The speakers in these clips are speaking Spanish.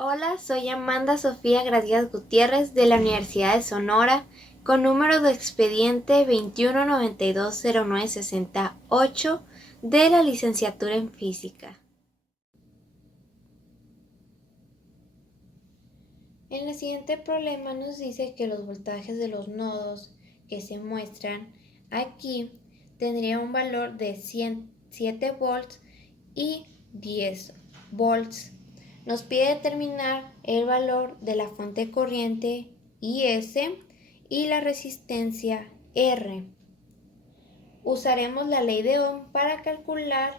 Hola, soy Amanda Sofía Gracias Gutiérrez de la Universidad de Sonora con número de expediente 21920968 de la licenciatura en Física. En el siguiente problema nos dice que los voltajes de los nodos que se muestran aquí tendrían un valor de 7 volts y 10 volts. Nos pide determinar el valor de la fuente corriente IS y la resistencia R. Usaremos la ley de Ohm para calcular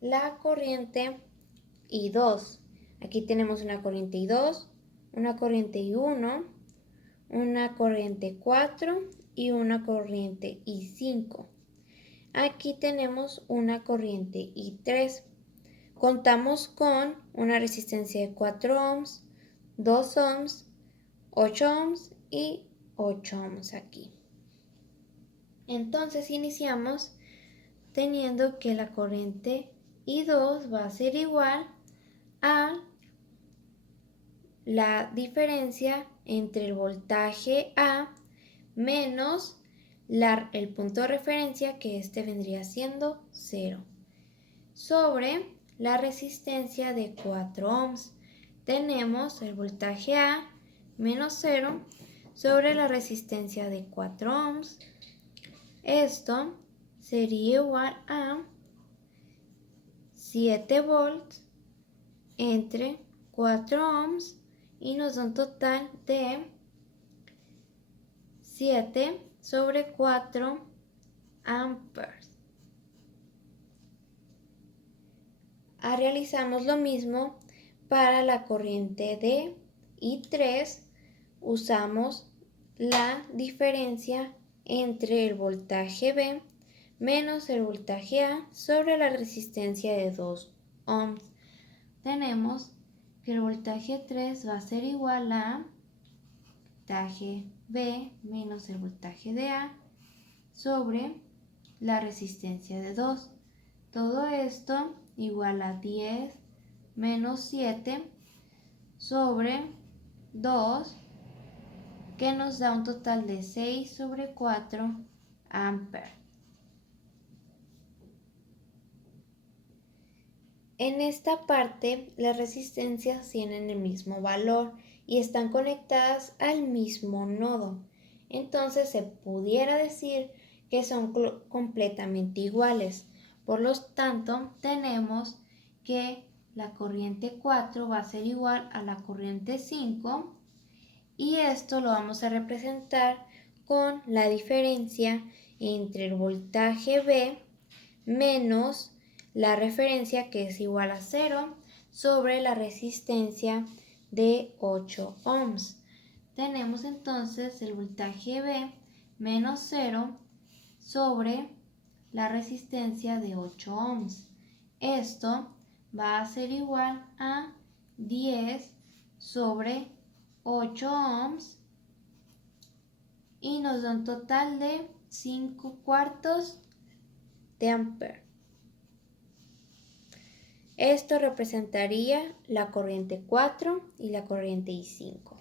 la corriente I2. Aquí tenemos una corriente I2, una corriente I1, una corriente 4 y una corriente I5. Aquí tenemos una corriente I3. Contamos con una resistencia de 4 ohms, 2 ohms, 8 ohms y 8 ohms aquí. Entonces iniciamos teniendo que la corriente I2 va a ser igual a la diferencia entre el voltaje A menos el punto de referencia, que este vendría siendo 0, sobre la resistencia de 4 ohms. Tenemos el voltaje A menos 0 sobre la resistencia de 4 ohms. Esto sería igual a 7 volts entre 4 ohms y nos da un total de 7 sobre 4 amperes. Realizamos lo mismo para la corriente de I3. Usamos la diferencia entre el voltaje B menos el voltaje A sobre la resistencia de 2 ohms. Tenemos que el voltaje 3 va a ser igual a voltaje B menos el voltaje de A sobre la resistencia de 2. Todo esto igual a 10 menos 7 sobre 2, que nos da un total de 6 sobre 4 amperes. En esta parte, las resistencias tienen el mismo valor y están conectadas al mismo nodo. Entonces se pudiera decir que son completamente iguales. Por lo tanto, tenemos que la corriente 4 va a ser igual a la corriente 5 y esto lo vamos a representar con la diferencia entre el voltaje B menos la referencia, que es igual a 0, sobre la resistencia de 8 ohms. Tenemos entonces el voltaje B menos 0 sobre la resistencia de 8 ohms. Esto va a ser igual a 10 sobre 8 ohms y nos da un total de 5 cuartos de ampere. Esto representaría la corriente 4 y la corriente I5.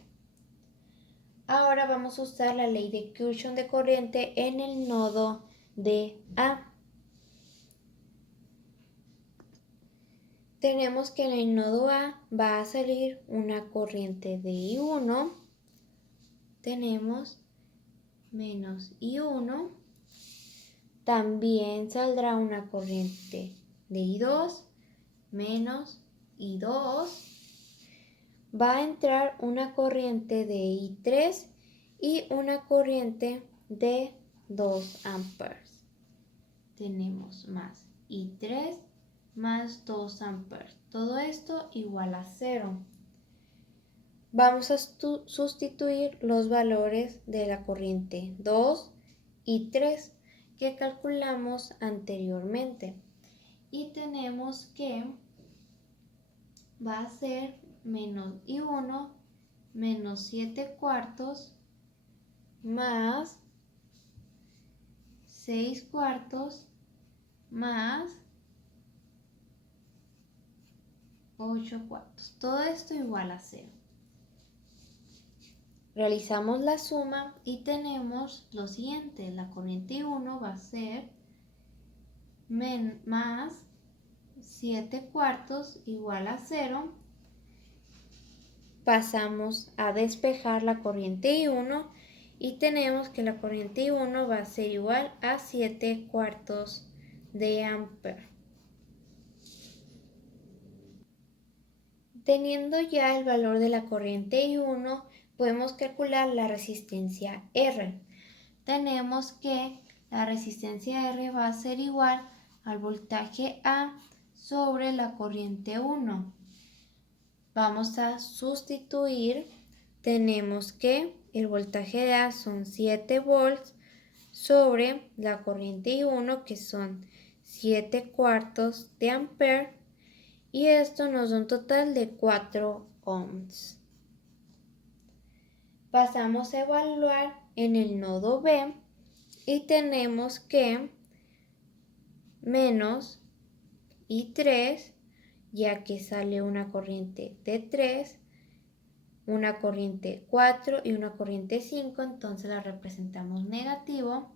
Ahora vamos a usar la ley de Kirchhoff de corriente en el nodo de A. Tenemos que en el nodo A va a salir una corriente de I1. Tenemos menos I1. También saldrá una corriente de I2 menos I2. Va a entrar una corriente de I3 y una corriente de 2 amperes. Tenemos más I3 más 2 amperes. Todo esto igual a 0. Vamos a sustituir los valores de la corriente 2 y 3 que calculamos anteriormente. Y tenemos que va a ser menos I1 menos 7 cuartos más 6 cuartos más 8/4. Todo esto igual a 0. Realizamos la suma y tenemos lo siguiente. La corriente 1 va a ser más 7/4 igual a 0. Pasamos a despejar la corriente I1 y tenemos que la corriente I1 va a ser igual a 7/4 de ampere. Teniendo ya el valor de la corriente I1, podemos calcular la resistencia R. Tenemos que la resistencia R va a ser igual al voltaje A sobre la corriente 1. Vamos a sustituir, tenemos que el voltaje de A son 7 volts sobre la corriente I1 que son 7/4 de ampere y esto nos da un total de 4 ohms. Pasamos a evaluar en el nodo B y tenemos que menos I3, ya que sale una corriente de 3, una corriente 4 y una corriente 5, entonces la representamos negativo,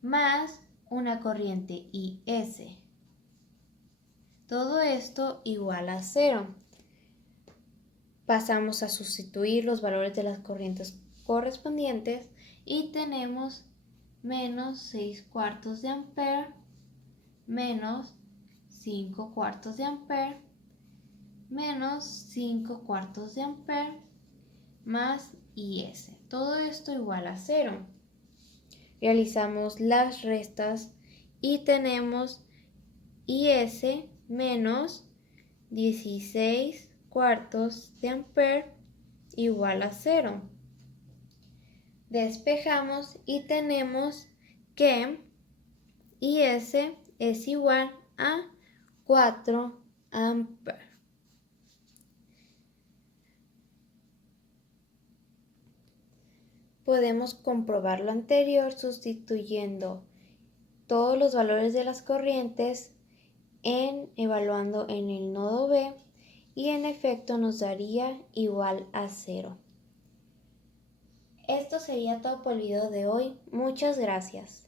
más una corriente IS. Todo esto igual a 0. Pasamos a sustituir los valores de las corrientes correspondientes y tenemos menos 6/4 de ampere, menos 5/4 de ampere, menos 5/4 de ampere, más IS. Todo esto igual a 0. Realizamos las restas y tenemos IS menos 16/4 de ampere igual a 0. Despejamos y tenemos que IS es igual a 4 ampere. Podemos comprobar lo anterior sustituyendo todos los valores de las corrientes evaluando en el nodo B y en efecto nos daría igual a 0. Esto sería todo por el video de hoy. Muchas gracias.